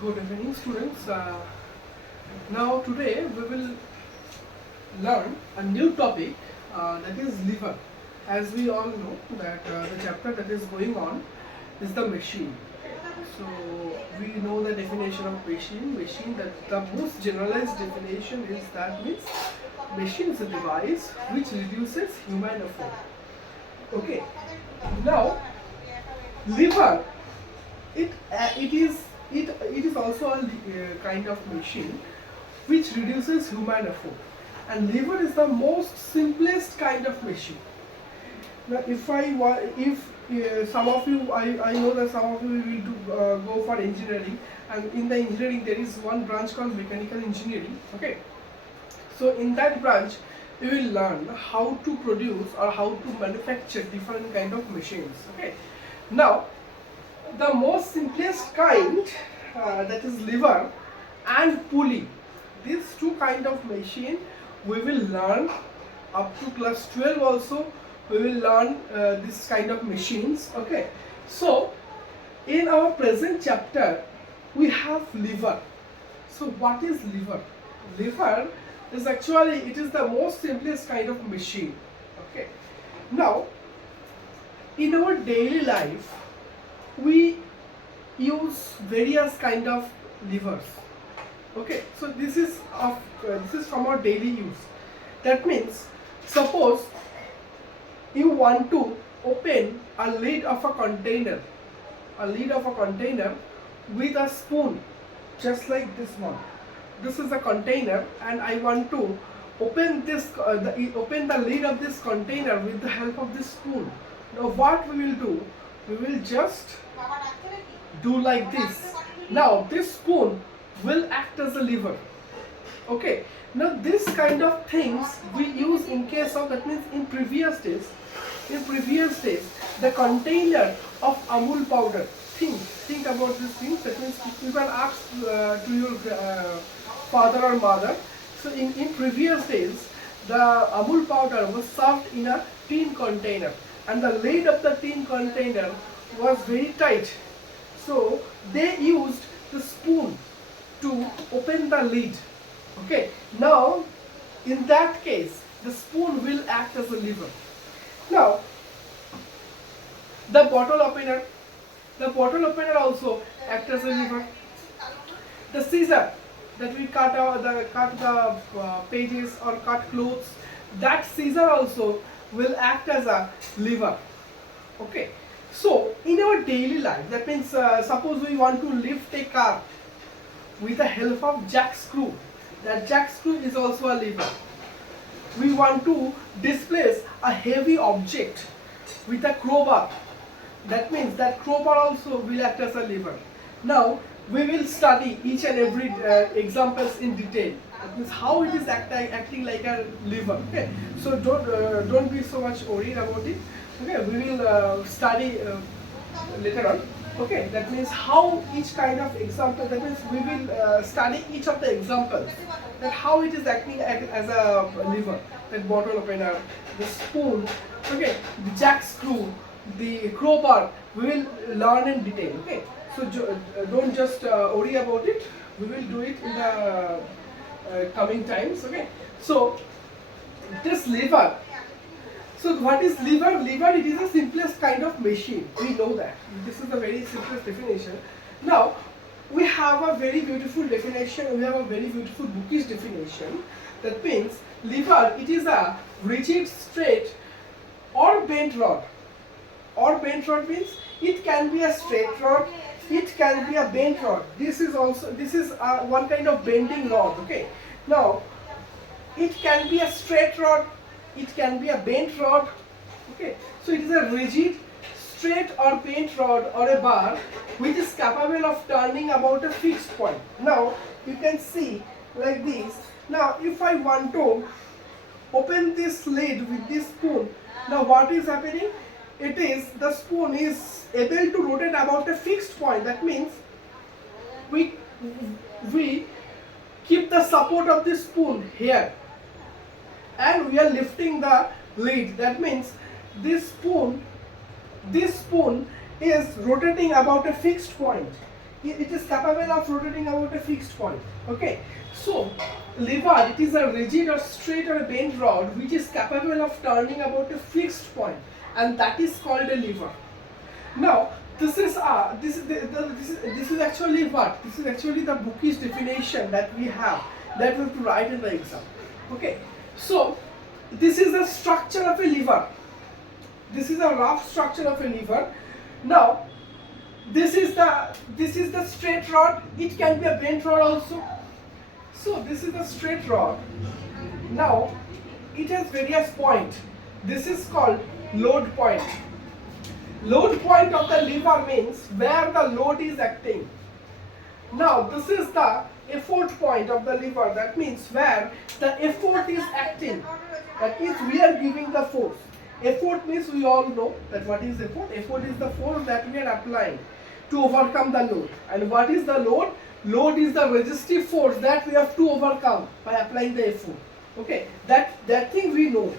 Good evening, students. Now today we will learn a new topic, that is liver. As we all know that the chapter that is going on is the machine. So we know the definition of machine. Machine, that the most generalized definition is that means machine is a device which reduces human effort. Okay. Now liver, it is also a kind of machine which reduces human effort, and liver is the most simplest kind of machine. Now if some of you, I know that some of you will go for engineering, and in the engineering there is one branch called mechanical engineering. Okay, so in that branch you will learn how to produce or how to manufacture different kind of machines. Okay, now the most simplest kind, that is lever and pulley, these two kind of machine we will learn up to class 12 also. We will learn this kind of machines. Okay, so in our present chapter we have lever. So what is lever? Lever is actually, it is the most simplest kind of machine. Okay, now in our daily life we use various kind of levers. Okay, so this is from our daily use. That means, suppose you want to open a lid of a container, with a spoon, just like this one. This is a container, and I want to open open the lid of this container with the help of this spoon. Now what we will do? We will just do like this. Now this spoon will act as a lever. Okay, now this kind of things we use in case of, that means in previous days the container of Amul powder, think about this thing. That means you can ask to your father or mother. So in previous days the Amul powder was served in a tin container, and the lid of the tin container was very tight, so they used the spoon to open the lid. Okay, now in that case the spoon will act as a lever. Now the bottle opener also act as a lever. The scissor that we cut the pages or cut clothes, that scissor also will act as a lever. Okay, so in our daily life, that means suppose we want to lift a car with the help of jack screw. That jack screw is also a lever. We want to displace a heavy object with a crowbar. That means that crowbar also will act as a lever. Now we will study each and every examples in detail. That means how it is acting like a lever. Okay, so don't be so much worried about it. Okay, we will study later on. Okay, that means how each kind of example, that means we will study each of the examples, that how it is acting as a lever. That bottle opener, the spoon, okay, the jack screw, the crowbar, we will learn in detail. Okay, so don't just worry about it. We will do it in the coming times. Okay, so this lever. So what is lever? Lever, it is the simplest kind of machine. We know that. This is the very simplest definition. Now we have a very beautiful definition. We have a very beautiful bookish definition. That means lever, it is a rigid, straight or bent rod. Or bent rod means it can be a straight rod, it can be a bent rod. This is one kind of bending rod. Okay, now it can be a straight rod, it can be a bent rod. Okay, so it is a rigid, straight or bent rod or a bar which is capable of turning about a fixed point. Now you can see like this. Now if I want to open this lid with this spoon, now what is happening? It is, the spoon is able to rotate about a fixed point. That means we keep the support of the spoon here, and we are lifting the lid. That means this spoon is rotating about a fixed point. it is capable of rotating about a fixed point. Okay, so lever, it is a rigid or straight or a bent rod which is capable of turning about a fixed point, and that is called a lever. Now this is this is actually what? This is actually the bookish definition that we have to write in the exam. Okay, so this is the structure of a lever. This is a rough structure of a lever. Now this is the straight rod. It can be a bent rod also. So this is the straight rod. Now it has various points. This is called load point. Load point of the lever means where the load is acting. Now this is the effort point of the lever. That means where the effort is acting. That means we are giving the force. Effort means we all know that what is effort. Effort is the force that we are applying to overcome the load. And what is the load? Load is the resistive force that we have to overcome by applying the effort. Okay, that thing we know.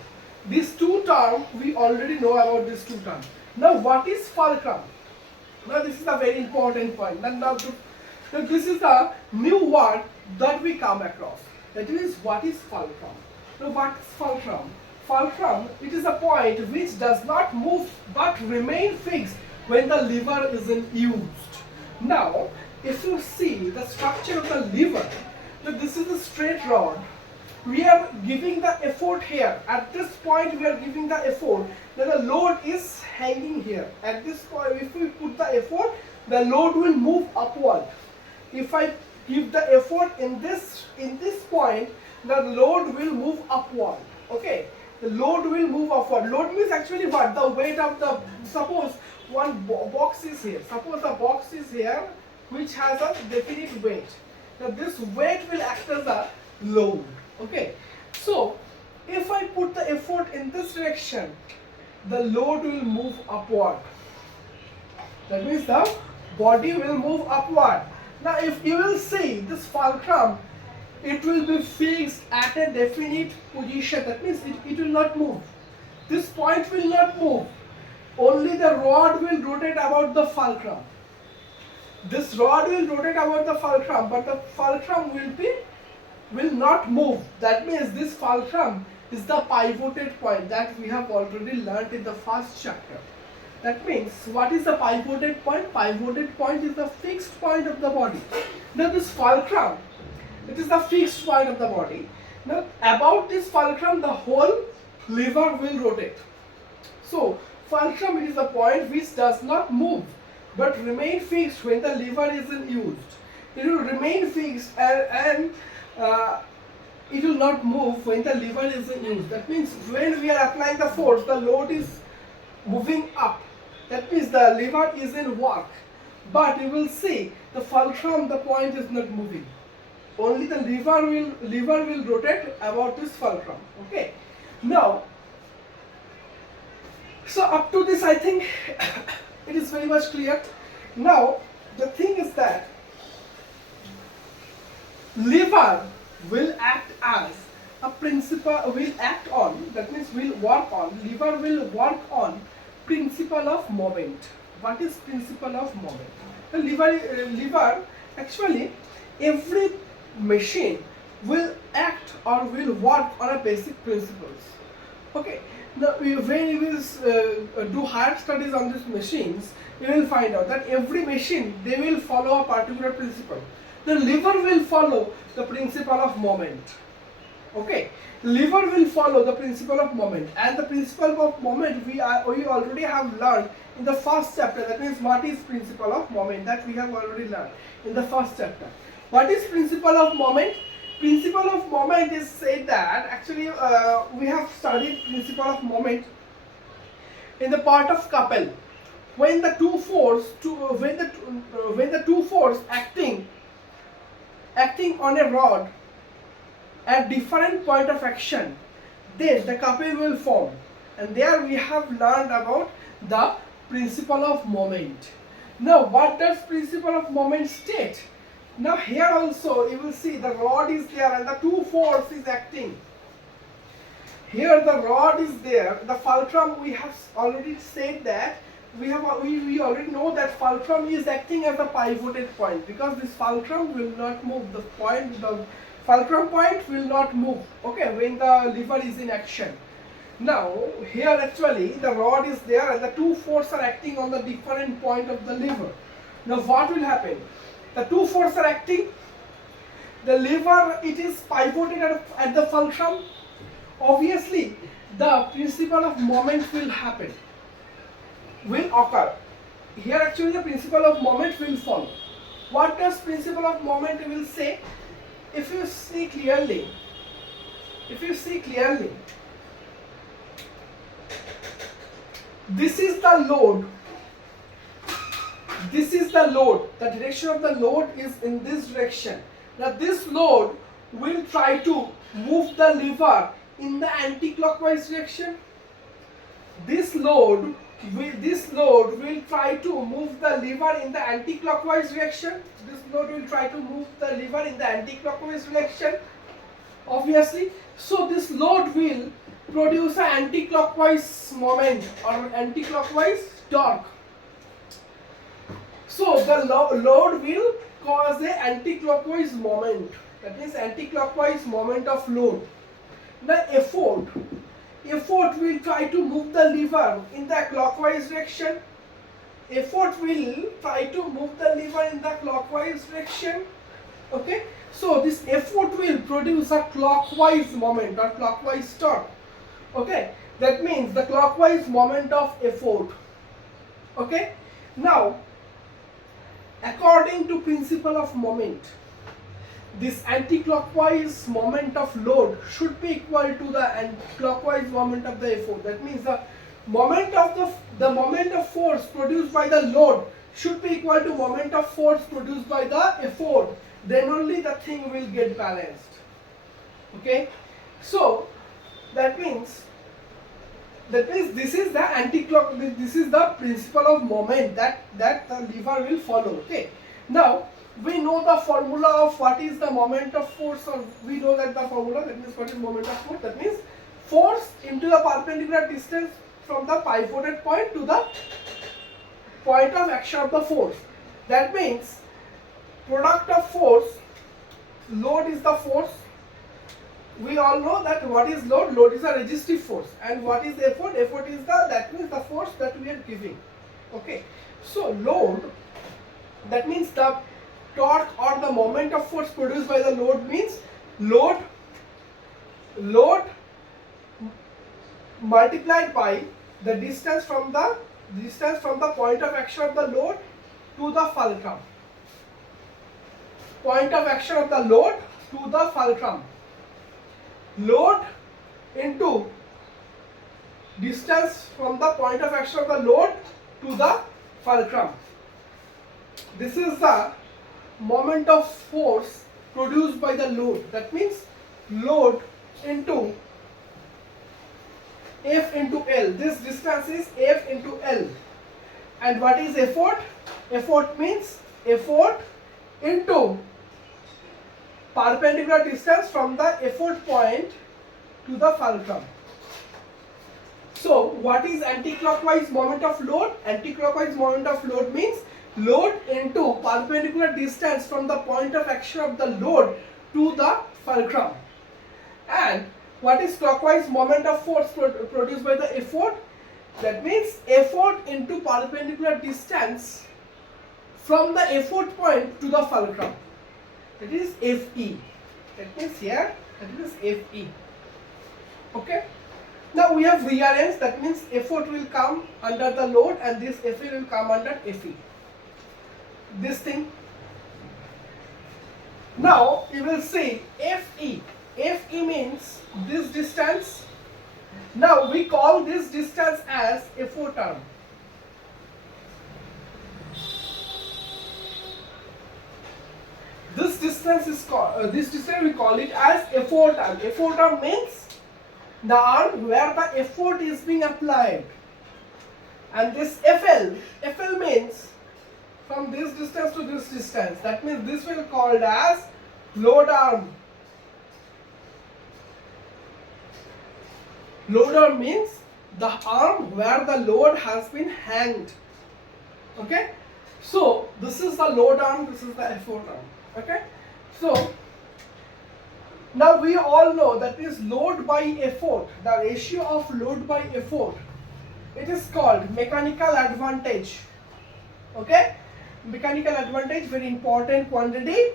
These two terms, we already know about these two terms. Now what is fulcrum? Now this is a very important point. Now this is a new word that we come across. That is, what is fulcrum? Now what is fulcrum? Fulcrum, it is a point which does not move but remain fixed when the lever isn't used. Now if you see the structure of the lever, this is a straight rod. We are giving the effort here. At this point we are giving the effort. Then the load is hanging here. At this point, if we put the effort, the load will move upward. If I give the effort in this point, the load will move upward. Okay, the load will move upward. Load means actually what? The weight of the, suppose one box is here. Suppose a box is here which has a definite weight. Now this weight will act as a load. Okay, so if I put the effort in this direction, the load will move upward. That means the body will move upward. Now if you will see this fulcrum, it will be fixed at a definite position. That means it will not move. This point will not move. Only the rod will rotate about the fulcrum. This rod will rotate about the fulcrum, but the fulcrum will not move. That means this fulcrum is the pivoted point that we have already learnt in the first chapter. That means, what is the pivoted point? Pivoted point is the fixed point of the body. Now this fulcrum, it is the fixed point of the body. Now about this fulcrum, the whole lever will rotate. So fulcrum, it is a point which does not move but remain fixed when the lever isn't used. It will remain fixed and it will not move when the lever isn't used. That means when we are applying the force, the load is moving up. That means the lever is in work. But you will see the fulcrum, the point is not moving. Only the lever will rotate about this fulcrum. Okay. Now, so up to this I think it is very much clear. Now the thing is that lever will act as a principle, will act on, that means will work on, lever will work on principle of moment. What is principle of moment? The lever actually, every machine will act or will work on a basic principles. Okay, now when you will do higher studies on these machines, you will find out that every machine, they will follow a particular principle. The lever will follow the principle of moment. Okay, lever will follow the principle of moment, and the principle of moment we already have learned in the first chapter. That means, what is principle of moment? That we have already learned in the first chapter. What is principle of moment? Principle of moment is said that actually we have studied principle of moment in the part of couple. When the two force acting on a rod at different point of action, then the couple will form. And there we have learned about the principle of moment. Now what does principle of moment state? Now here also you will see the rod is there and the two force is acting. Here the rod is there, the fulcrum, we have already said that we already know that fulcrum is acting as a pivoted point, because this fulcrum will not move. The fulcrum point will not move, okay, when the lever is in action. Now here actually the rod is there and the two forces are acting on the different point of the lever. Now what will happen? The two forces are acting, the lever, it is pivoted at the fulcrum. Obviously the principle of moment will occur. Here actually the principle of moment will follow. What does principle of moment will say? If you see clearly, this is the load, the direction of the load is in this direction. Now this load will try to move the lever in the anti-clockwise direction. This load will try to move the lever in the anti-clockwise direction. Obviously. So this load will produce an anti-clockwise moment or anti-clockwise torque. So the load will cause a anti-clockwise moment. That means anti-clockwise moment of load. The effort will try to move the lever in the clockwise direction. Okay. So this effort will produce a clockwise moment or clockwise torque. Okay. That means the clockwise moment of effort. Okay. Now, according to principle of moment, this anti-clockwise moment of load should be equal to the clockwise moment of the effort. That means the moment of force produced by the load should be equal to moment of force produced by the effort. Then only the thing will get balanced. Okay. So that means this is the this is the principle of moment that the lever will follow. Okay. Now we know the formula of what is the moment of force, or we know that the formula, that means what is moment of force, that means force into the perpendicular distance from the pivoted point to the point of action of the force. That means product of force, load is the force. We all know that what is load? Load is a resistive force. And what is effort? Effort is that means the force that we are giving. Okay. So load, that means the torque or the moment of force produced by the load means load multiplied by the distance from the point of action of the load to the fulcrum. Point of action of the load to the fulcrum. Load into distance from the point of action of the load to the fulcrum. This is the moment of force produced by the load. That means load into F into L. This distance is F into L. And what is effort? Effort means effort into perpendicular distance from the effort point to the fulcrum. So what is anti-clockwise moment of load? Anti-clockwise moment of load means load into perpendicular distance from the point of action of the load to the fulcrum. And what is clockwise moment of force produced by the effort? That means effort into perpendicular distance from the effort point to the fulcrum. That is Fe. That means here, that is Fe. Okay. Now we have rearranged. That means effort will come under the load and this Fe will come under Fe. This thing. Now you will see Fe. Fe means this distance. Now we call this distance as effort arm. This distance is called, this distance we call it as effort arm. Effort arm means the arm where the effort is being applied. And this FL means from this distance to this distance. That means this will be called as load arm. Load arm means the arm where the load has been hanged. Okay, so this is the load arm, this is the effort arm. Okay, so now we all know that is load by effort, the ratio of load by effort, it is called mechanical advantage. Okay, mechanical advantage, very important quantity.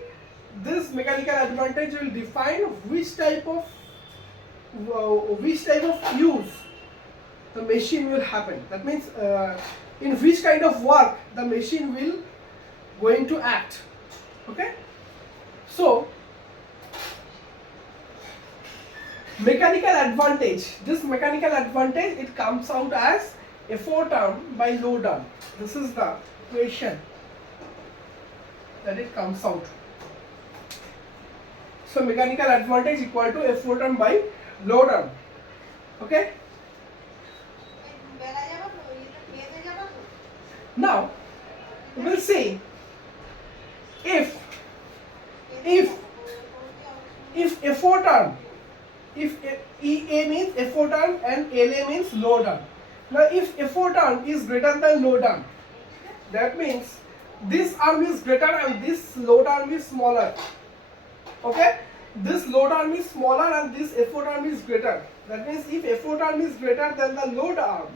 This mechanical advantage will define which type of use the machine will happen. That means in which kind of work the machine will going to act. Okay, so mechanical advantage, this mechanical advantage, it comes out as effort arm by load arm. This is the equation that it comes out. So mechanical advantage equal to effort arm by load arm. Okay, now we will see if effort arm, if EA means effort arm and LA means load arm. Now if effort arm is greater than load arm, that means this arm is greater and this load arm is smaller. Okay, this load arm is smaller and this effort arm is greater. That means if effort arm is greater than the load arm,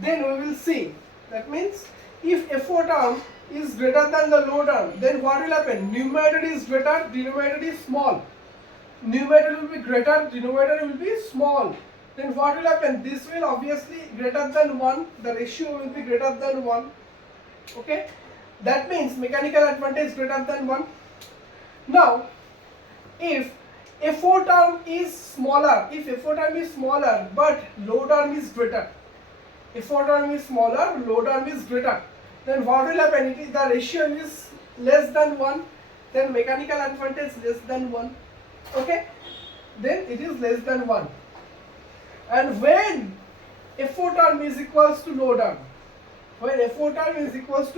then we will see. That means if effort arm is greater than the load arm, then what will happen? Numerator is greater, denominator is small. Numerator will be greater, denominator will be small. Then what will happen? This will obviously greater than 1, the ratio will be greater than 1. Okay, that means mechanical advantage greater than 1. Now if effort arm is smaller, but load arm is greater, effort arm is smaller, load arm is greater, then what will happen? It is the ratio is less than 1, then mechanical advantage less than 1. Okay, then it is less than 1. And when effort arm is equals to load arm, then mechanical is equals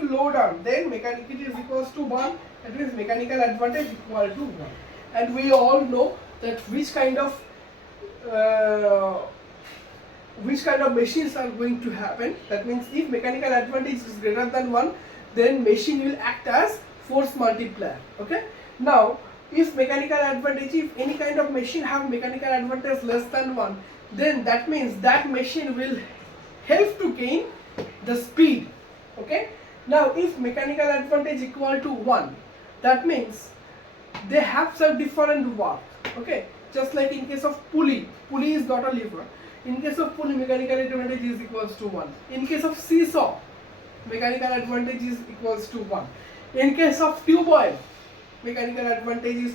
to 1, that means mechanical advantage equal to 1. And we all know that which kind of machines are going to happen. That means if mechanical advantage is greater than 1, then machine will act as force multiplier. Okay, now if mechanical advantage, if any kind of machine have mechanical advantage less than 1, then that means that machine will help to gain the speed. Okay, now if mechanical advantage equal to 1, that means they have some different work. Okay, just like in case of pulley is not a lever. In case of pulley, mechanical advantage is equals to 1. In case of seesaw, mechanical advantage is equals to 1. In case of tube oil, mechanical advantage is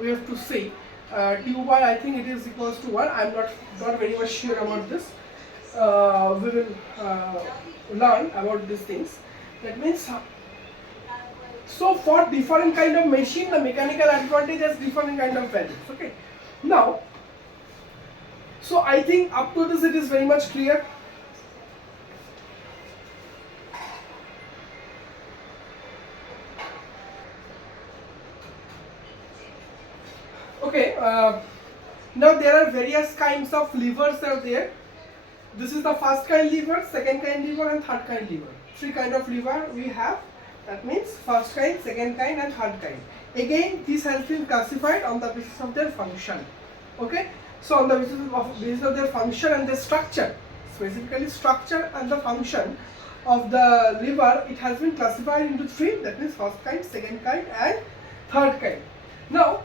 we have to say tube oil, I think it is equals to 1. I am not very much sure about this. We will learn about these things. That means so for different kind of machine, the mechanical advantage has different kind of values. Okay, now so I think up to this it is very much clear. Okay, now there are various kinds of levers are there. This is the first kind lever, second kind lever and third kind lever. 3 kind of lever we have. That means first kind, second kind and third kind. Again, this has been classified on the basis of their function. Okay, so on the basis of their function and the structure, specifically structure and the function of the lever, it has been classified into 3. That means first kind, second kind and third kind. Now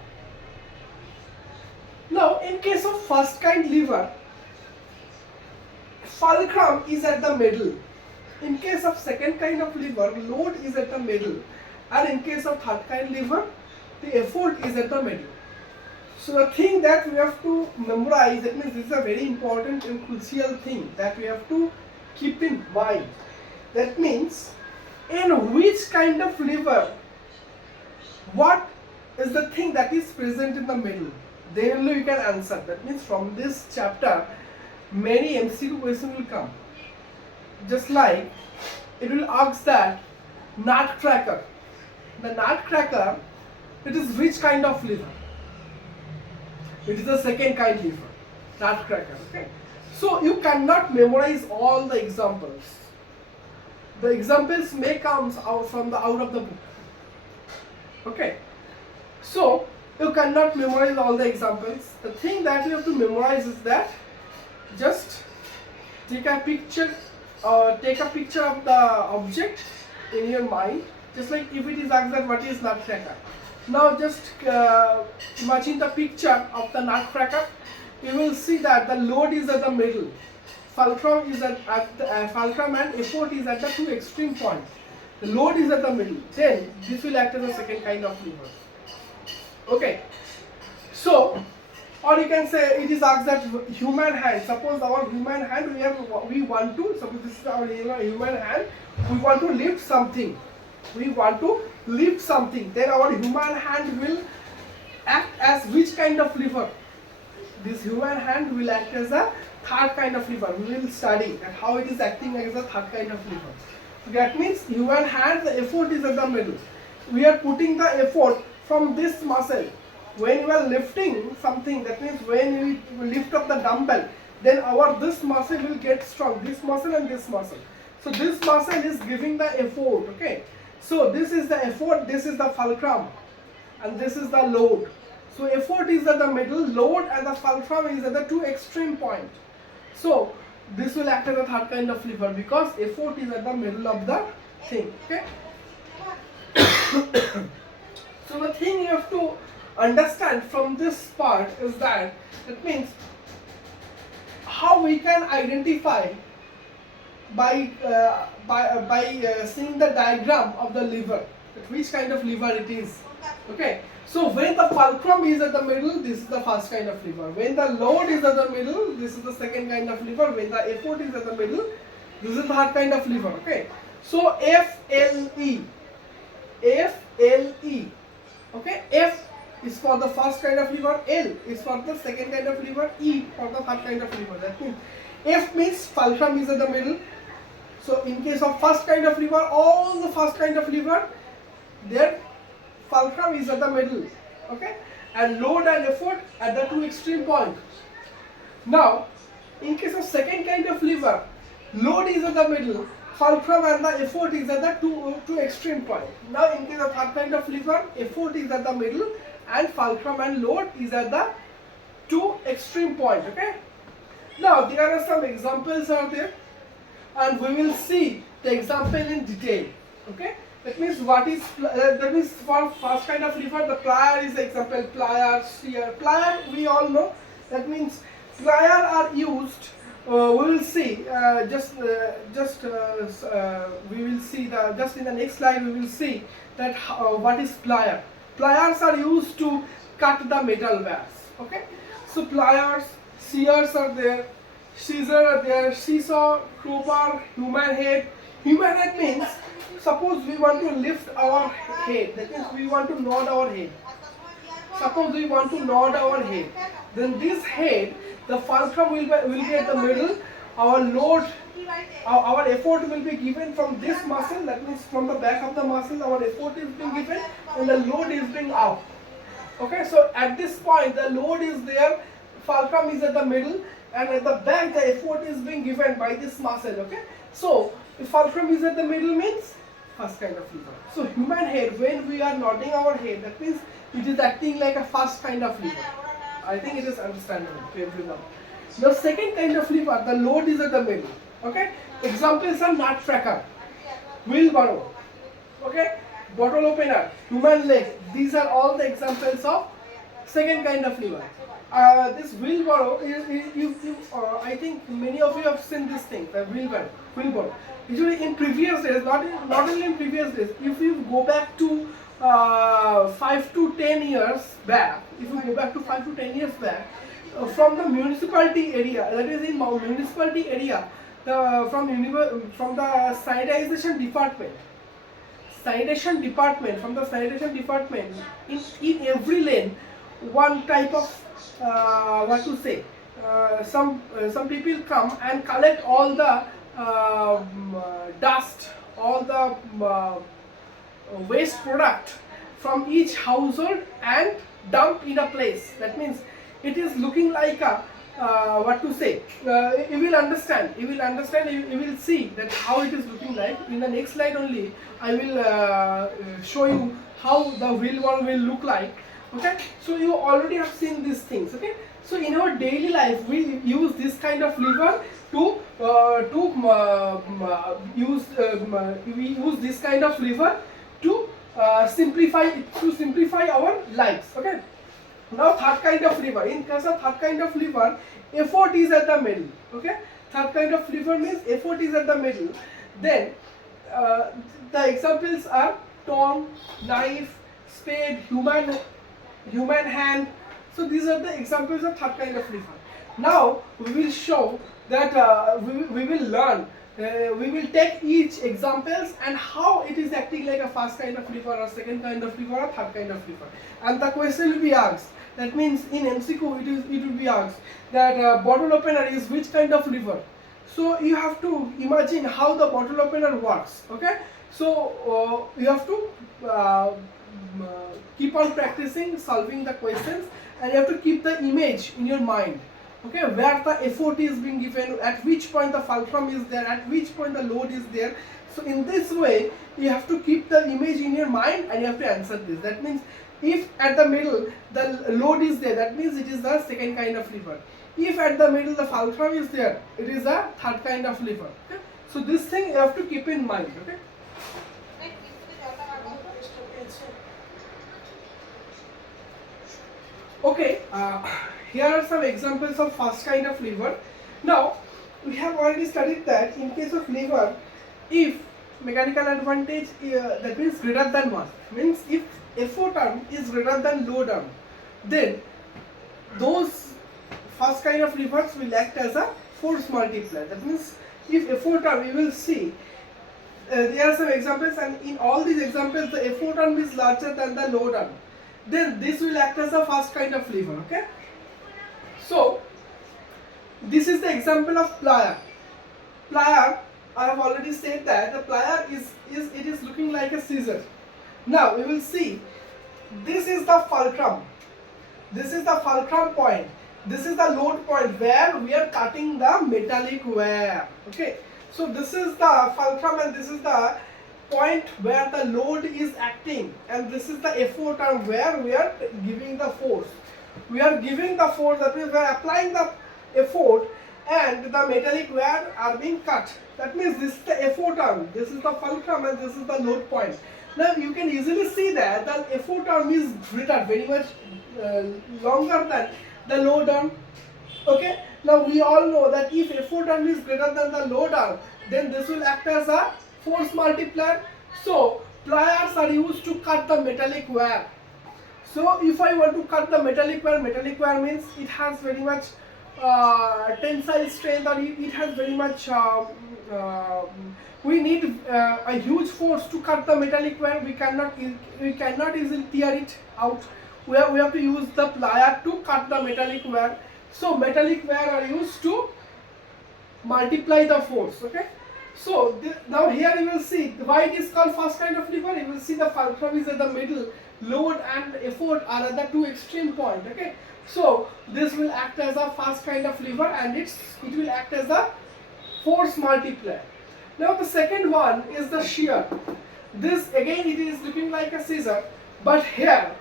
in case of first kind lever, fulcrum is at the middle. In case of second kind of lever, load is at the middle, and in case of third kind lever, the effort is at the middle. So the thing that we have to memorize, that means this is a very important and crucial thing that we have to keep in mind. That means in which kind of lever, what is the thing that is present in the middle? Then only you can answer. That means from this chapter, many MCQ questions will come. Just like it will ask that nutcracker. The nutcracker, it is which kind of lever? It is the second kind lever, nutcracker. Okay. So you cannot memorize all the examples. The examples may come out of the book. Okay. So you cannot memorize all the examples. The thing that you have to memorize is that just take a picture of the object in your mind. Just like if it is asked that what is nutcracker. Now just imagine the picture of the nutcracker. You will see that the load is at the middle. Fulcrum is at the fulcrum and effort is at the two extreme points. The load is at the middle. Then this will act as a second kind of lever. Okay. So, or you can say it is asked that human hand. Suppose our human hand we want to. Suppose this is our human hand. We want to lift something. Then our human hand will act as which kind of lever? This human hand will act as a third kind of lever. We will study that how it is acting as a third kind of lever. So that means human hand, the effort is at the middle. We are putting the effort from this muscle. When you are lifting something, that means when we lift up the dumbbell, then this muscle will get strong. This muscle and this muscle. So this muscle is giving the effort. Okay. So this is the effort. This is the fulcrum, and this is the load. So effort is at the middle, load and the fulcrum is at the two extreme point. So this will act as a third kind of lever because effort is at the middle of the thing. Okay. So the thing you have to understand from this part is that it means how we can identify by seeing the diagram of the lever, which kind of lever it is. Okay. So when the fulcrum is at the middle, this is the first kind of lever. When the load is at the middle, this is the second kind of lever. When the effort is at the middle, this is the third kind of lever. Okay. So FLE. Okay. F is for the first kind of lever. L is for the second kind of lever. E for the third kind of lever. That means F means fulcrum is at the middle. So in case of first kind of lever, all the first kind of lever, their fulcrum is at the middle, okay, and load and effort at the two extreme points. Now, in case of second kind of lever, load is at the middle, fulcrum and the effort is at the two extreme points. Now, in case of third kind of lever, effort is at the middle, and fulcrum and load is at the two extreme points. Okay. Now, there are some examples are there, and we will see the example in detail. Okay. That means for first kind of lever, the plier is the example. Plier, shear. Plier we all know. That means plier are used. We will see. We will see just in the next slide. We will see that what is plier. Pliers are used to cut the metal wires. Okay. So pliers, shears are there. Scissors are there. Seesaw, crowbar, human head. Human head means, suppose we want to lift our head, that means we want to nod our head. Suppose we want to nod our head, then this head, the fulcrum will be at the middle, our load, our effort will be given from this muscle, that means from the back of the muscle, our effort is being given and the load is being up. Okay, so at this point the load is there, fulcrum is at the middle, and at the back the effort is being given by this muscle. Okay, so if fulcrum is at the middle means first kind of lever. So human head, when we are nodding our head, that means it is acting like a first kind of lever. I think it is understandable to everyone. Now second kind of lever, the load is at the middle. Okay, examples are nutcracker, wheelbarrow, okay, bottle opener, human leg. These are all the examples of second kind of lever. This wheelbarrow I think many of you have seen this thing, the wheelbarrow. Usually in previous days, not only in previous days, if you go back to 5 to 10 years back, from the municipality area, that is in municipality area, from the sanitation department, in every lane, one type of some people come and collect all the dust, all the waste product from each household and dump in a place. That means it is looking like a what to say, you will understand, you will see that how it is looking like. In the next slide only I will show you how the real one will look like. Okay, so you already have seen these things. Okay, so in our daily life we use this kind of lever to we use this kind of lever to simplify our lives. Okay, now third kind of lever. In case of third kind of lever, effort is at the middle. Okay, third kind of lever means effort is at the middle. Then the examples are tongue, knife, spade, human hand. So these are the examples of third kind of lever. Now we will show that we will learn. We will take each examples and how it is acting like a first kind of lever or second kind of lever or third kind of lever. And the question will be asked. That means in MCQ it will be asked that bottle opener is which kind of lever. So you have to imagine how the bottle opener works. Okay. So you have to keep on practicing solving the questions, and you have to keep the image in your mind. Okay, where the effort is being given, at which point the fulcrum is there, at which point the load is there. So in this way you have to keep the image in your mind and you have to answer this. That means if at the middle the load is there, that means it is the second kind of lever. If at the middle the fulcrum is there, it is a third kind of lever. Okay? So this thing you have to keep in mind. Okay. Okay, here are some examples of first kind of lever. Now, we have already studied that in case of lever, if mechanical advantage that means greater than 1, means if effort arm is greater than load arm, then those first kind of levers will act as a force multiplier. That means if effort arm, you will see there are some examples, and in all these examples the effort arm is larger than the load arm, then this will act as a first kind of lever. Okay, so this is the example of plier. Plier, I have already said that the plier is looking like a scissor. Now we will see, this is the fulcrum, this is the fulcrum point, this is the load point where we are cutting the metallic wire. Okay, so this is the fulcrum and this is the point where the load is acting, and this is the effort arm where we are giving the force. We are giving the force, that means we are applying the effort and the metallic wire are being cut. That means this is the effort arm, this is the fulcrum and this is the load point. Now you can easily see that the effort arm is greater, very much longer than the load arm. Okay, now we all know that if effort arm is greater than the load arm, then this will act as a force multiplier. So pliers are used to cut the metallic wire. So if I want to cut the metallic wire means it has very much tensile strength, or it has very much we need a huge force to cut the metallic wire. We cannot easily tear it out. We have to use the plier to cut the metallic wire. So metallic wire are used to multiply the force. Okay, so now here you will see why it is called first kind of lever. You will see the fulcrum is at the middle, load and effort are at the two extreme point. Okay, so this will act as a first kind of lever, and it will act as a force multiplier. Now the second one is the shear. This again it is looking like a scissor, but here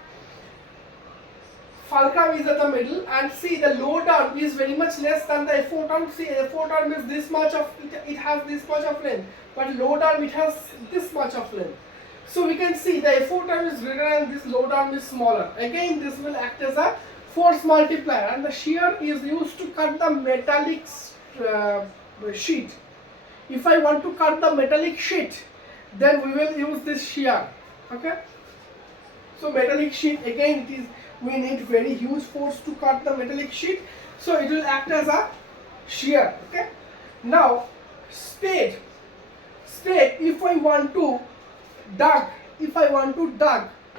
fulcrum is at the middle, and see the load arm is very much less than the effort arm. See, effort arm is this much of, it has this much of length, but load arm it has this much of length. So we can see the effort arm is greater and this load arm is smaller. Again this will act as a force multiplier, and the shear is used to cut the metallic sheet. If I want to cut the metallic sheet, then we will use this shear. Okay, so metallic sheet, again it is, we need very huge force to cut the metallic sheet, so it will act as a shear. Okay, now spade, if I want to dug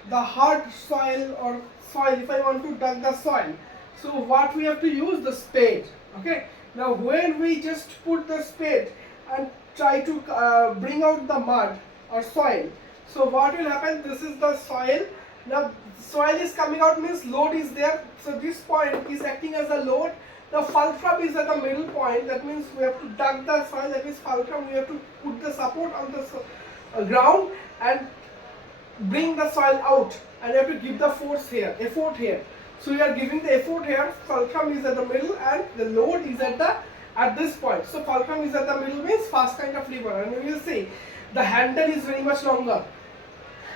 the hard soil or soil, if I want to dug the soil, so what we have to use? The spade. Okay, now when we just put the spade and try to bring out the mud or soil, so what will happen? This is the soil. Now soil is coming out means load is there, so this point is acting as a load, The fulcrum is at the middle point. That means we have to dug the soil. That means fulcrum. We have to put the support on the ground and bring the soil out. And you have to give the force here, effort here. So you are giving the effort here. Fulcrum is at the middle, and the load is at this point. So fulcrum is at the middle means fast kind of lever. And you will see the handle is very much longer.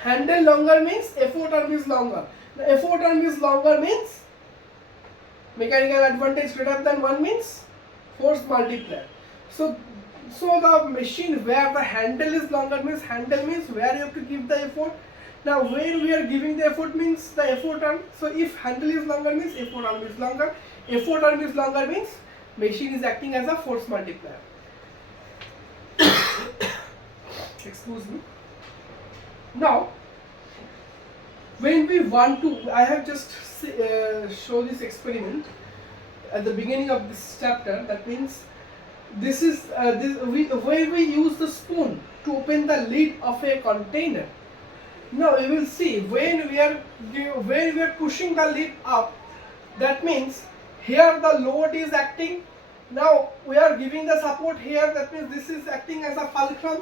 Handle longer means effort arm is longer. The effort arm is longer means mechanical advantage greater than 1 means force multiplier. So the machine where the handle is longer means handle means where you have to give the effort. Now when we are giving the effort means the effort arm. So if handle is longer means effort arm is longer. Effort arm is longer means machine is acting as a force multiplier. Excuse me. Now when we want to, I have just show this experiment at the beginning of this chapter. That means this is where we use the spoon to open the lid of a container. Now you will see when we are pushing the lid up, that means here the load is acting. Now we are giving the support here. That means this is acting as a fulcrum,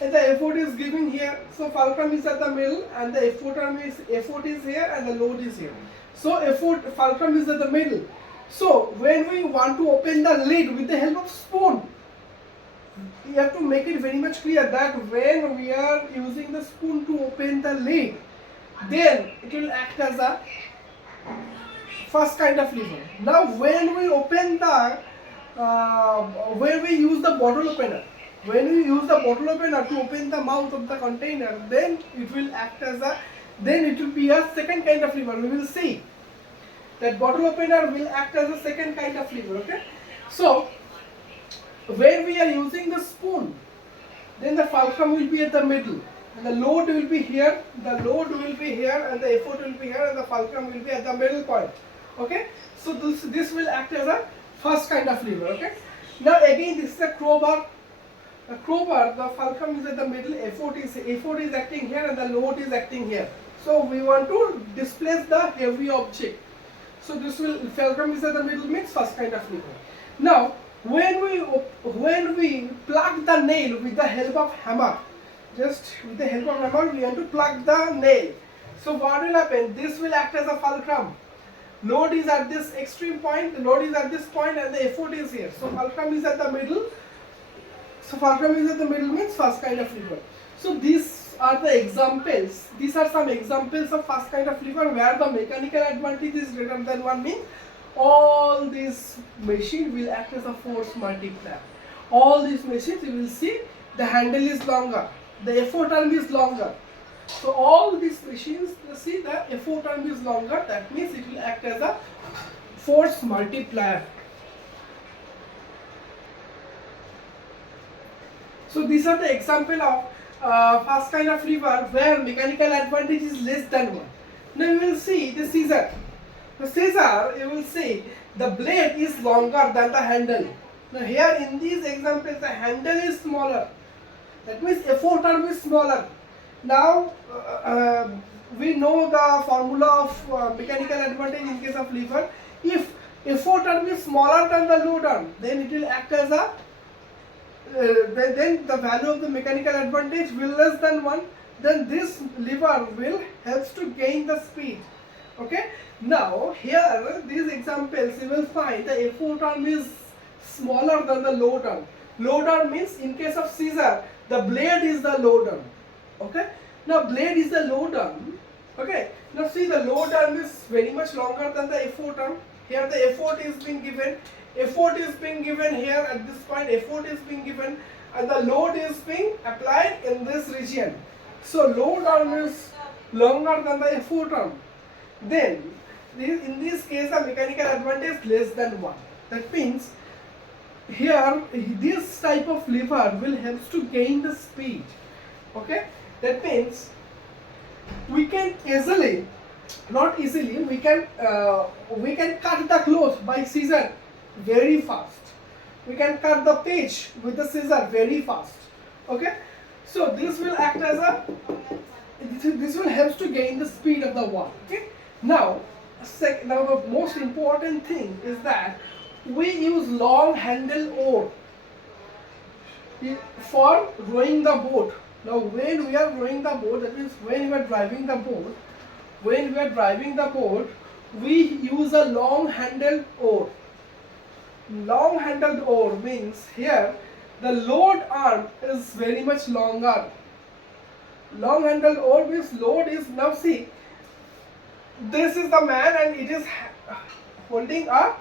and the effort is given here. So fulcrum is at the middle, and the effort is here, and the load is here. So fulcrum is at the middle. So when we want to open the lid with the help of spoon, you have to make it very much clear that when we are using the spoon to open the lid, then it will act as a first kind of lever. Now when we open the when we use the bottle opener, to open the mouth of the container, then it will act as it will be a second kind of lever. We will see that bottle opener will act as a second kind of lever. Okay, so when we are using the spoon, then the fulcrum will be at the middle, and the load will be here, and the effort will be here, and the fulcrum will be at the middle point. Okay, so this will act as a first kind of lever. Okay, now again this is a crowbar. The crowbar, the fulcrum is at the middle, effort is acting here, and the load is acting here. So we want to displace the heavy object. So fulcrum is at the middle means first kind of lever. Now when we plug the nail with the help of hammer, we want to plug the nail. So what will happen? This will act as a fulcrum. Load is at this extreme point, the load is at this point, and the effort is here. So fulcrum is at the middle. So fulcrum is at the middle means first kind of lever. So these are the examples. These are some examples of first kind of lever where the mechanical advantage is greater than 1 means all these machines will act as a force multiplier. All these machines, you will see the handle is longer, the effort arm is longer. So all these machines, you see the effort arm is longer. That means it will act as a force multiplier. So these are the example of first kind of lever where mechanical advantage is less than 1. Now you will see the scissor. The scissor, you will see the blade is longer than the handle. Now here in these examples the handle is smaller. That means effort arm is smaller. Now we know the formula of mechanical advantage in case of lever. If effort arm is smaller than the load arm, then it will act as a then the value of the mechanical advantage will less than 1. Then this lever will helps to gain the speed. Okay. Now here these examples you will find the effort arm is smaller than the load arm. Load arm means in case of scissor the blade is the load arm. Okay. Now blade is the load arm. Okay. Now see the load arm is very much longer than the effort arm. Here the effort is being given. Effort is being given here at this point. Effort is being given, and the load is being applied in this region. So load arm is longer than the effort arm. Then in this case the mechanical advantage less than 1. That means here this type of lever will help to gain the speed. Okay. That means we can easily, not easily, we can cut the cloth by scissor very fast. We can cut the page with the scissor very fast. Okay. So this will act as this will help to gain the speed of the work. Okay. Now the most important thing is that we use long handle oar for rowing the boat. Now when we are rowing the boat, that means when we are driving the boat, we use a long handled oar. Long handled oar means here the load arm is very much longer. Long handled oar means load is, now see, this is the man and it is holding a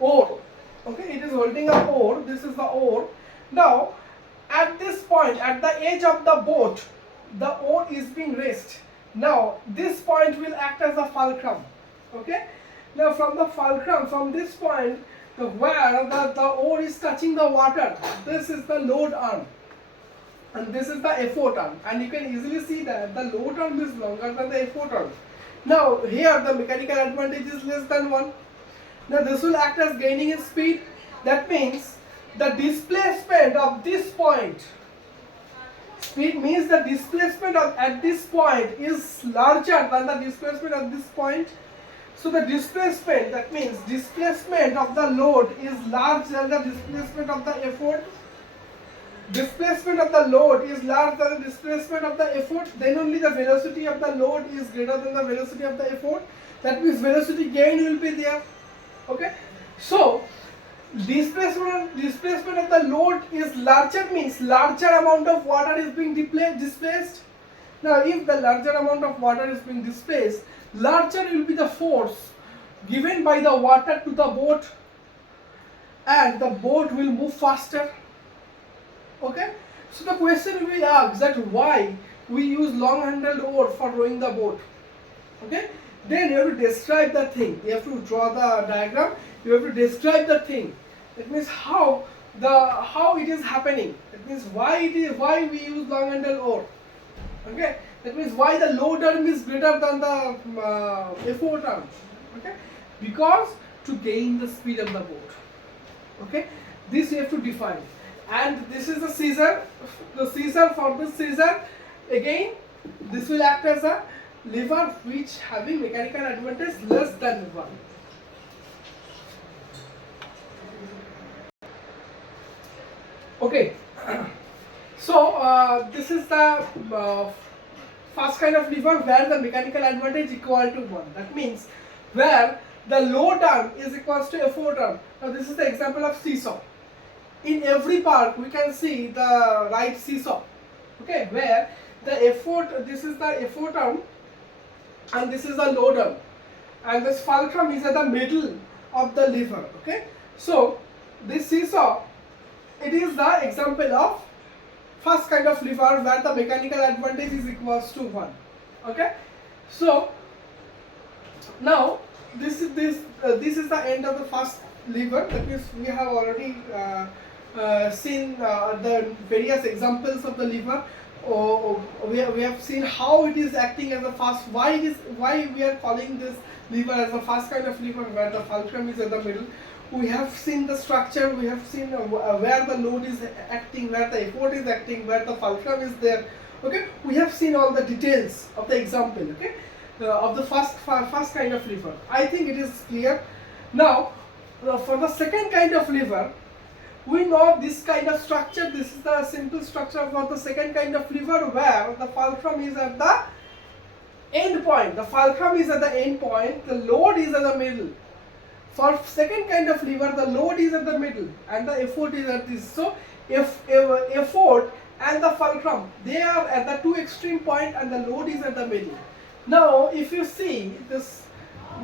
oar. Okay, it is holding a oar. This is the oar. Now at this point, at the edge of the boat, the oar is being raised. Now this point will act as a fulcrum. Okay, now from the fulcrum, from this point where the oar is touching the water, this is the load arm and this is the effort arm, and you can easily see that the load arm is longer than the effort arm. Now here the mechanical advantage is less than 1. Now this will act as gaining in speed. That means the displacement of this point, speed means the displacement at this point is larger than the displacement at this point. So the displacement, that means displacement of the load is larger than the displacement of the effort. Displacement of the load is larger than the displacement of the effort, then only the velocity of the load is greater than the velocity of the effort. That means velocity gain will be there. Okay, so displacement of the load is larger means larger amount of water is being displaced. Now if the larger amount of water is being displaced, larger will be the force given by the water to the boat, and the boat will move faster. Okay, so the question will be asked that why we use long handled oar for rowing the boat. Okay, then you have to describe the thing. You have to draw the diagram. You have to describe the thing. That means how it is happening. That means why we use long handled oar. Okay, that means why the load arm is greater than the effort arm. Okay, because to gain the speed of the boat. Okay, this you have to define. And this is the scissor. The scissor, for this scissor, again this will act as a lever which having mechanical advantage less than 1. Okay, so this is the first kind of lever where the mechanical advantage equal to 1. That means where the load arm is equals to effort arm. Now this is the example of seesaw. In every park we can see the right seesaw. Okay, where the effort, this is the effort arm and this is the load arm, and this fulcrum is at the middle of the lever. Okay, so this seesaw, it is the example of first kind of lever where the mechanical advantage is equals to 1. Okay, so now this is the end of the first lever. That means we have already seen the various examples of the lever. We have seen how it is acting as a fast. Why we are calling this lever as a fast kind of lever where the fulcrum is at the middle. We have seen the structure. We have seen where the load is acting, where the effort is acting, where the fulcrum is there. Okay, we have seen all the details of the example. Okay, of the first kind of lever. I think it is clear. Now, for the second kind of lever, we know this kind of structure. This is the simple structure for the second kind of lever where the fulcrum is at the end point. The fulcrum is at the end point. The load is at the middle. For second kind of lever, the load is at the middle and the effort is at this. So, effort and the fulcrum, they are at the two extreme point and the load is at the middle. Now, if you see this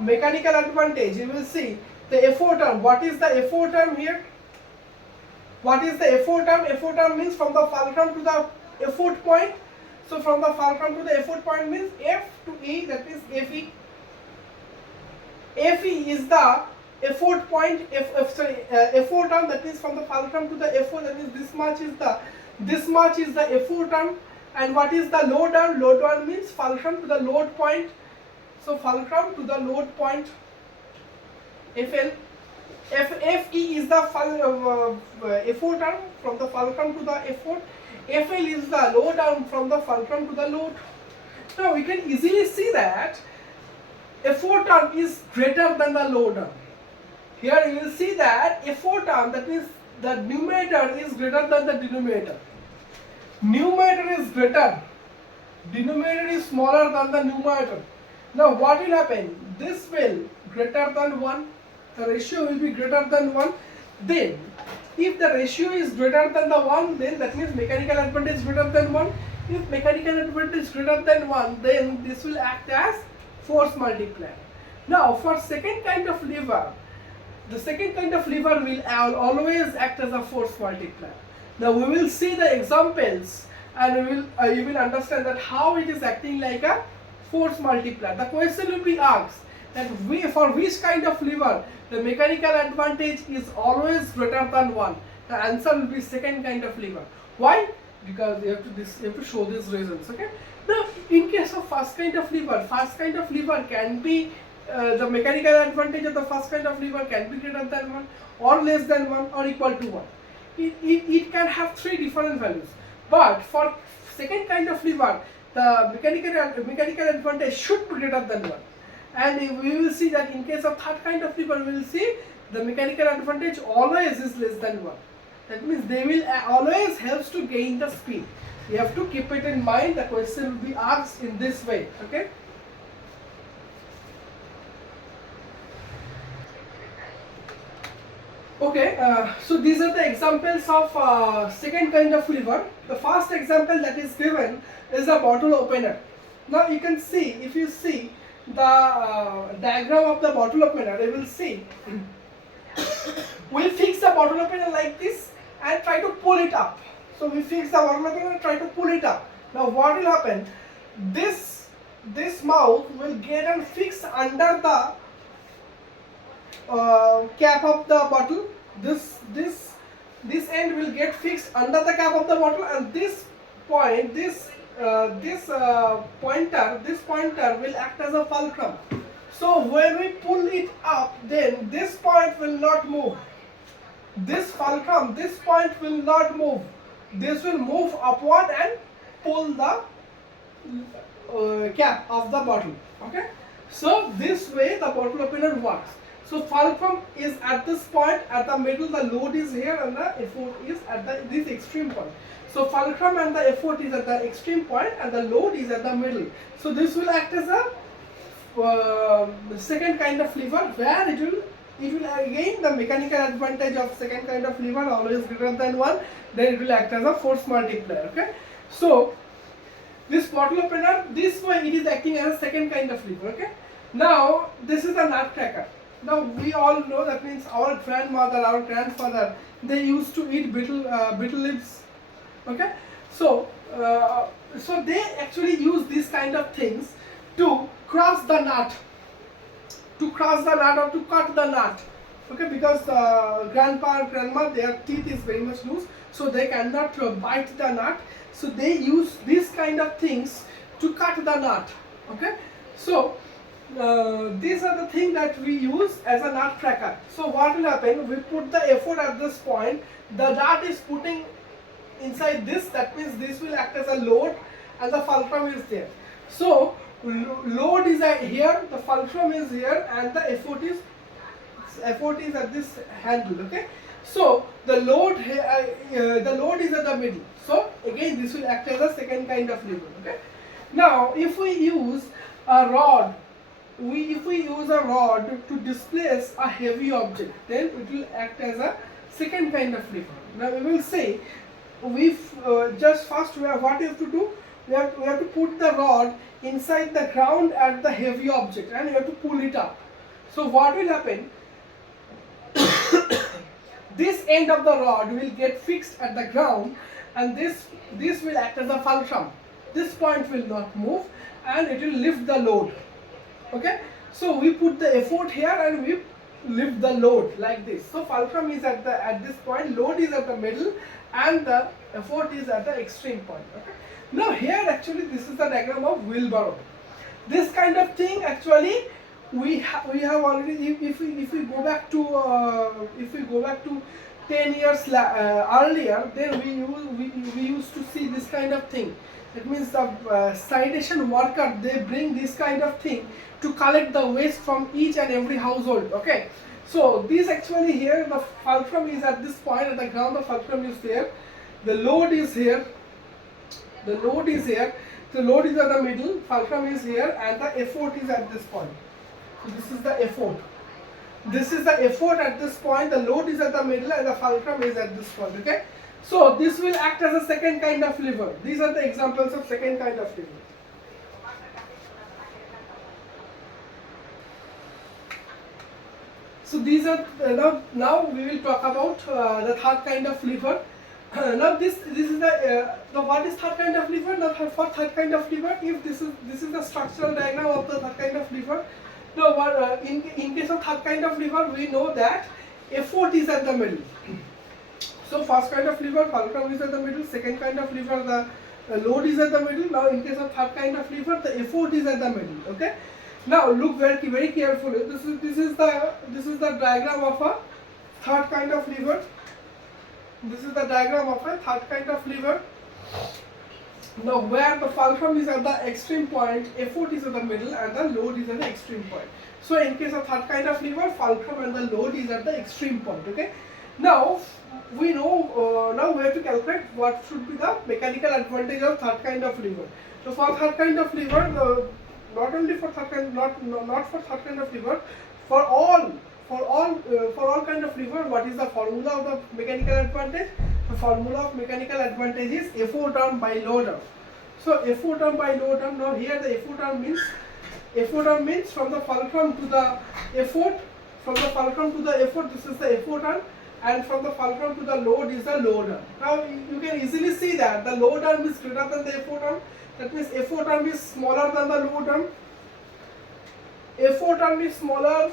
mechanical advantage, you will see the effort arm. What is the effort arm here? What is the effort arm? Effort arm means from the fulcrum to the effort point. So from the fulcrum to the effort point means F to E, that is FE. FE is the effort point. Effort arm, that means from the fulcrum to the effort. That means this much is the effort arm. And what is the load arm? Load arm means fulcrum to the load point. So fulcrum to the load point, FL. FE is the effort arm from the fulcrum to the effort. FL is the load arm from the fulcrum to the load. Now we can easily see that effort arm is greater than the load arm. here you will see that F4 term, that means the numerator is greater than the denominator. Numerator is greater, denominator is smaller than the numerator. Now what will happen? This will greater than 1, the ratio will be greater than 1. Then if the ratio is greater than the 1, then that means mechanical advantage is greater than 1. If mechanical advantage is greater than 1, then this will act as force multiplier. Now for second kind of lever, the second kind of lever will always act as a force multiplier. Now we will see the examples and you will understand that how it is acting like a force multiplier. The question will be asked that for which kind of lever the mechanical advantage is always greater than 1. The answer will be second kind of lever. Why? Because you have to show these reasons. Okay. Now in case of first kind of lever can be the mechanical advantage of the first kind of lever can be greater than 1 or less than 1 or equal to 1. It can have 3 different values. But for second kind of lever, the mechanical advantage should be greater than 1. And we will see that in case of third kind of lever, we will see the mechanical advantage always is less than 1. That means they will always helps to gain the speed. You have to keep it in mind. The question will be asked in this way. Okay. Okay, so these are the examples of second kind of lever. The first example that is given is a bottle opener. Now you can see, if you see the diagram of the bottle opener, you will see we'll fix the bottle opener like this and try to pull it up. So we fix the bottle opener and try to pull it up. Now what will happen? This mouth will get and fix under the cap of the bottle. This end will get fixed under the cap of the bottle, and this point, pointer will act as a fulcrum. So when we pull it up, then this point will not move. This fulcrum, this point will not move. This will move upward and pull the cap of the bottle. Okay. So this way the bottle opener works. So fulcrum is at this point, at the middle the load is here and the effort is at this extreme point. So fulcrum and the effort is at the extreme point and the load is at the middle. So this will act as a second kind of lever, where it will again the mechanical advantage of second kind of lever always greater than 1, then it will act as a force multiplier. Okay. So this bottle opener, this way it is acting as a second kind of lever. Okay. Now this is a nutcracker. Now we all know, that means our grandmother, our grandfather, they used to eat betel leaves. Okay, so they actually use these kind of things to cross the nut, or to cut the nut. Okay, because grandpa or grandma, their teeth is very much loose, so they cannot bite the nut. So they use these kind of things to cut the nut. Okay, so these are the things that we use as a nutcracker. So what will happen? We put the effort at this point. The nut is putting inside this. That means this will act as a load, and the fulcrum is there. So load is here, the fulcrum is here, and the effort is at this handle. Okay. So the load is at the middle. So again this will act as a second kind of lever. Okay. Now if we use a rod. If we use a rod to displace a heavy object, then it will act as a second kind of lever. Now we will say, just first what you have to do, we have to put the rod inside the ground at the heavy object, and you have to pull it up. So what will happen? This end of the rod will get fixed at the ground, and this will act as a fulcrum. This point will not move, and it will lift the load. Okay, so we put the effort here and we lift the load like this. So fulcrum is at this point, load is at the middle, and the effort is at the extreme point. Okay. Now here actually this is the diagram of wheelbarrow. This kind of thing actually we have already. If we go back to 10 years earlier, then we used to see this kind of thing. That means the sanitation worker, they bring this kind of thing to collect the waste from each and every household. Okay, So this actually here, the fulcrum is at this point, at the ground the fulcrum is there, the load is here, the load is here, the load is at the middle, fulcrum is here, and the effort is at this point. So this is the effort. This is the effort at this point, the load is at the middle and the fulcrum is at this point, okay? So this will act as a second kind of lever. These are the examples of second kind of lever. So these are, now we will talk about the third kind of lever. Now this is the what is third kind of lever? Now for third kind of lever, if this is the structural diagram of the third kind of lever. Now in case of third kind of lever, we know that effort is at the middle. So first kind of lever, fulcrum is at the middle. Second kind of lever, the load is at the middle. Now in case of third kind of lever, the effort is at the middle. Okay. Now look very carefully. This is the diagram of a third kind of lever. This is the diagram of a third kind of lever. Now where the fulcrum is at the extreme point, effort is at the middle, and the load is at the extreme point. So in case of third kind of lever, fulcrum and the load is at the extreme point. Okay. Now we know now we have to calculate what should be the mechanical advantage of third kind of lever. So for third kind of lever, not only for third kind, not for third kind of lever, for all kind of lever, what is the formula of the mechanical advantage? The formula of mechanical advantage is effort term by load term. So effort term by load term. Now here the effort term means from the fulcrum to the effort, from the fulcrum to the effort, this is the effort term, and from the fulcrum to the load is the load term. Now you can easily see that the load term is greater than the effort term. That means effort term is smaller than the load term. Effort term is smaller,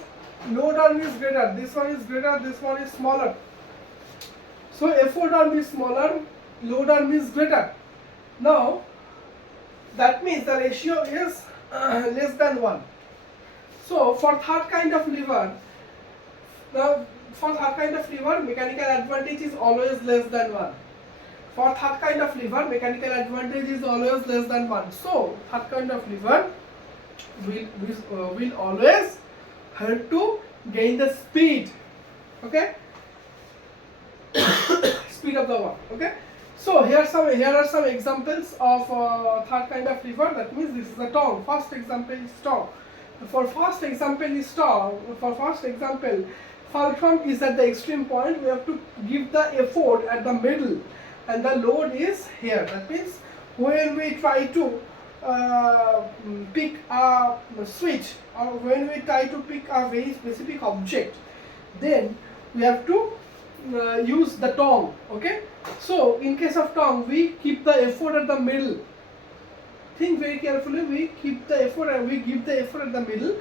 load term is greater. This one is greater, this one is smaller. So effort term is smaller, load term is greater. Now that means the ratio is less than 1. So for third kind of lever, mechanical advantage is always less than 1. For third kind of lever, mechanical advantage is always less than 1. So third kind of lever will always help to gain the speed. Okay. Speed of the work. Okay. So here are some examples of third kind of lever. That means this is a torque. First example is torque. For first example, fulcrum is at the extreme point. We have to give the effort at the middle, and the load is here. That means when we try to pick a switch, or when we try to pick a very specific object, then we have to use the tongue. Okay. So in case of tongue, we keep the effort at the middle. Think very carefully. We keep the effort and we give the effort at the middle.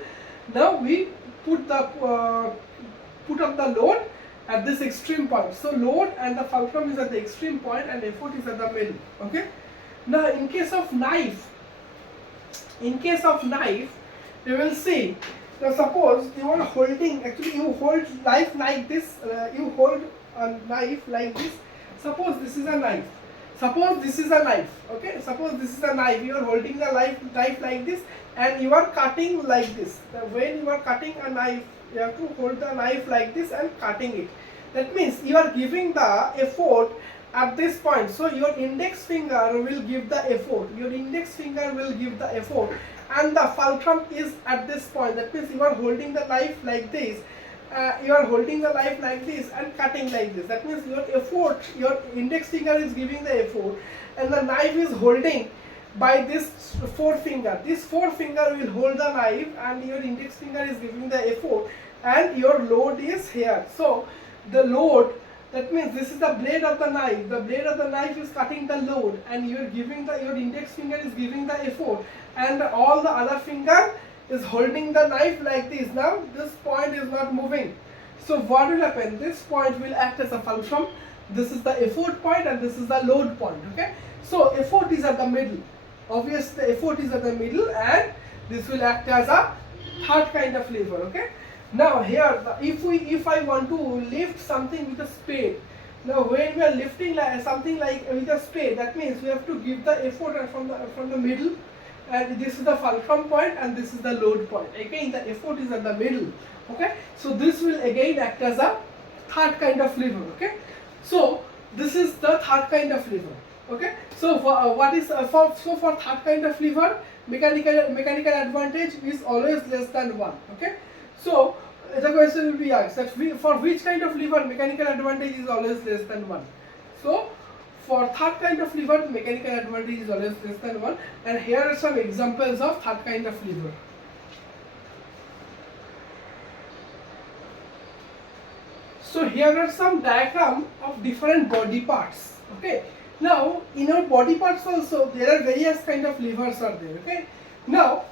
Now we put up the load at this extreme point. So load and the fulcrum is at the extreme point and effort is at the middle. Okay. Now in case of knife, you will see. Now suppose you are holding. Actually, you hold knife like this. You hold a knife like this. Suppose this is a knife. Okay. Suppose this is a knife. You are holding the knife like this, and you are cutting like this. When you are cutting a knife, you have to hold the knife like this and cutting it. That means you are giving the effort at this point. So your index finger will give the effort. And the fulcrum is at this point. That means you are holding the knife like this. And cutting like this. That means your index finger is giving the effort, and the knife is holding by this forefinger. This forefinger will hold the knife, and your index finger is giving the effort, and your load is here. So the load, that means this is the blade of the knife. The blade of the knife is cutting the load, and your index finger is giving the effort, and all the other finger is holding the knife like this. Now this point is not moving. So what will happen? This point will act as a fulcrum. This is the effort point and this is the load point. Okay. So effort is at the middle. Obviously the effort is at the middle, and this will act as a third kind of lever. Okay. Now here, if I want to lift something with a spade. Now when we are lifting something like with a spade, that means we have to give the effort from the middle, and this is the fulcrum point, and this is the load point. Again, the effort is at the middle. Okay, so this will again act as a third kind of lever. Okay, so this is the third kind of lever. Okay, so what is for third kind of lever, mechanical advantage is always less than 1. Okay, so the question will be asked that for which kind of lever mechanical advantage is always less than 1. So for third kind of lever, the mechanical advantage is always less than 1, and here are some examples of third kind of lever. So here are some diagram of different body parts. Okay, now in our body parts also there are various kind of levers are there. Okay, now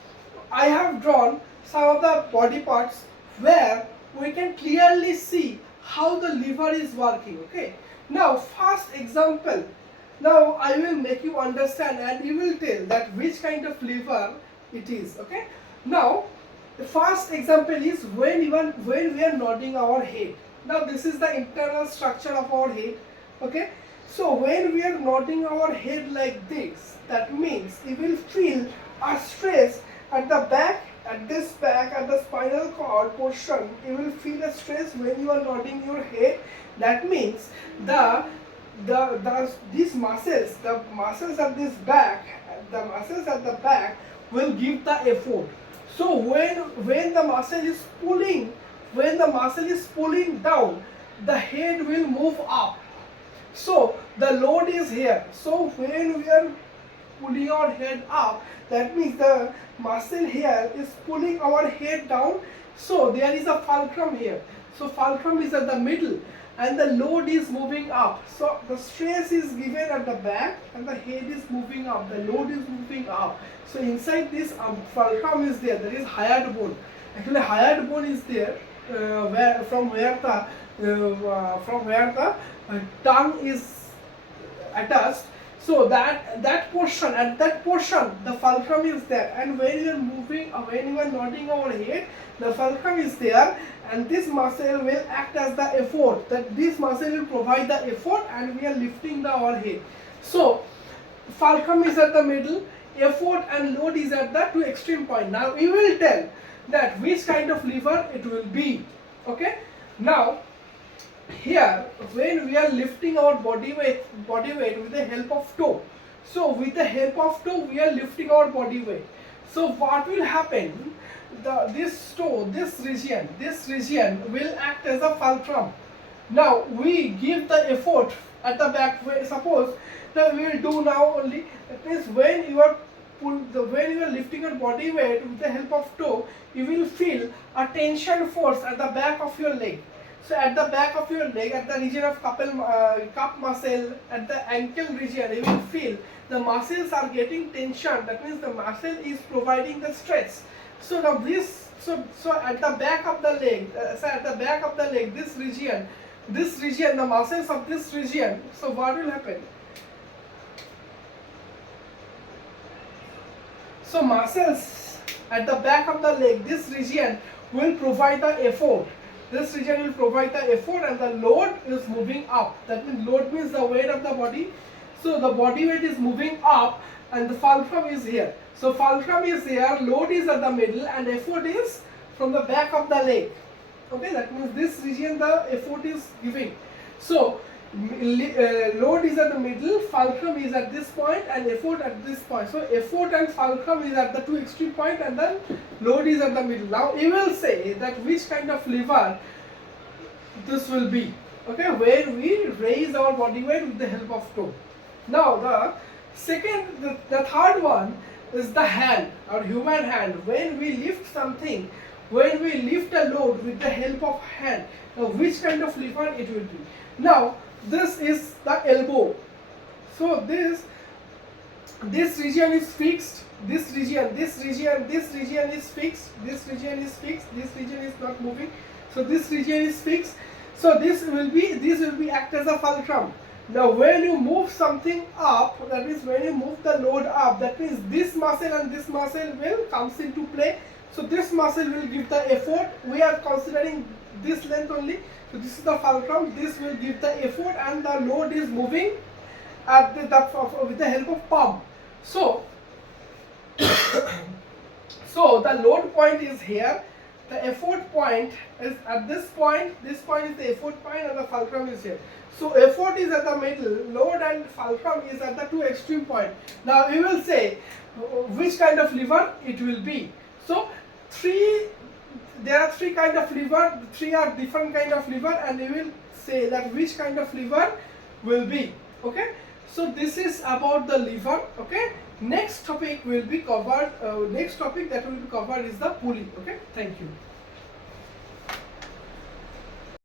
I have drawn some of the body parts where we can clearly see how the lever is working. Okay, now first example, now I will make you understand and you will tell that which kind of lever it is. Okay, now the first example is when we are nodding our head. Now this is the internal structure of our head. Okay, so when we are nodding our head like this, that means you will feel a stress at the back, at the spinal cord portion. You will feel a stress when you are nodding your head. That means these muscles, the muscles at this back, the muscles at the back will give the effort. So when the muscle is pulling, when the muscle is pulling down, the head will move up. So the load is here. So when we are pulling our head up, that means the muscle here is pulling our head down. So there is a fulcrum here. So fulcrum is at the middle and the load is moving up. So the stress is given at the back and the head is moving up. The load is moving up. So inside this fulcrum is there. There is hyoid bone. Actually hyoid bone is there from where the tongue is attached. So that portion, at that portion the fulcrum is there, and when you are moving, when you are nodding our head, the fulcrum is there, and this muscle will act as the effort. That this muscle will provide the effort, and we are lifting our head. So fulcrum is at the middle, effort and load is at the two extreme point. Now we will tell that which kind of lever it will be. Okay, now here when we are lifting our body weight with the help of toe, so with the help of toe we are lifting our body weight. So what will happen, this toe, this region will act as a fulcrum. Now we give the effort at the back. Suppose that we will do now only, that means when you are lifting your body weight with the help of toe, you will feel a tension force at the back of your leg. So at the back of your leg, at the region of cup muscle, at the ankle region, you will feel the muscles are getting tension. That means the muscle is providing the stretch. So now so at the back of the leg, this region, the muscles of this region. So what will happen? So muscles at the back of the leg, this region will provide the effort. This region will provide the effort, and the load is moving up. That means load means the weight of the body. So the body weight is moving up and the fulcrum is here. So fulcrum is here, load is at the middle, and effort is from the back of the leg. Okay, that means this region the effort is giving. So load is at the middle, fulcrum is at this point, and effort at this point. So effort and fulcrum is at the two extreme point, and then load is at the middle. Now you will say that which kind of lever this will be. Okay, where we raise our body weight with the help of toe. Now the third one is the hand, our human hand. When we lift something, when we lift a load with the help of hand, now which kind of lever it will be? Now this is the elbow. So this region is fixed, this region is fixed, this region is fixed, this region is not moving. So this region is fixed. So this will be act as a fulcrum. Now when you move something up, that means when you move the load up, that means this muscle and this muscle will comes into play. So this muscle will give the effort. We are considering this length only. So this is the fulcrum. This will give the effort, and the load is moving at with the help of pump. So So the load point is here, the effort point is at this point is the effort point and the fulcrum is here. So effort is at the middle, load and fulcrum is at the two extreme point. Now we will say which kind of lever it will be. So there are three kind of lever, three are different kind of lever, and we will say that which kind of lever will be. Okay, so this is about the lever. Okay, next topic will be covered, next topic that will be covered is the pulley. Okay, thank you.